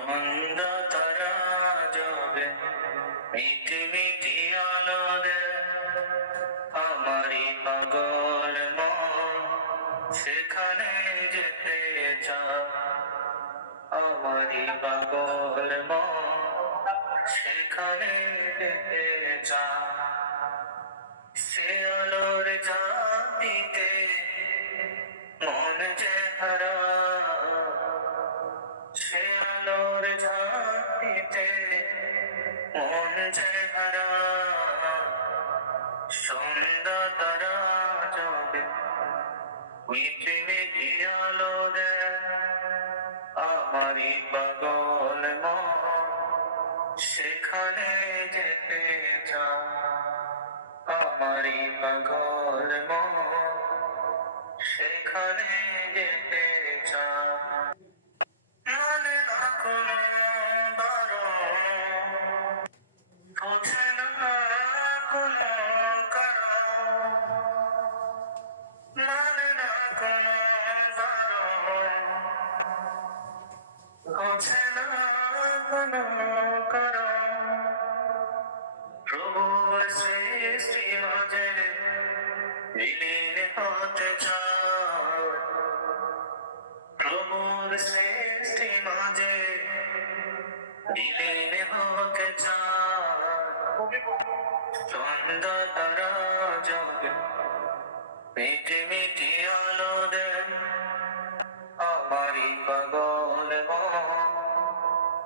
সন্ধ্যা যাবে। মিটি মিটি আলো দেয় আমারই পাগল মন, সেখানে যেতে চায় আমারই পাগল মন, সেখানে যেতে চায় আলোর জাতিতে মন যে হারা। সন্ধ্যা তারা যাবে আলো দেয় আমারই পাগল মন। সেখানে যেতে চায় আমারই পাগল মন। সেখানে মিটি মিটি আলো দেয়।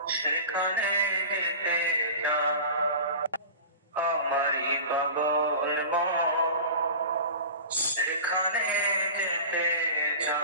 সেখানে যেতে না আমারই পাগল মন সেখানে যেতে চা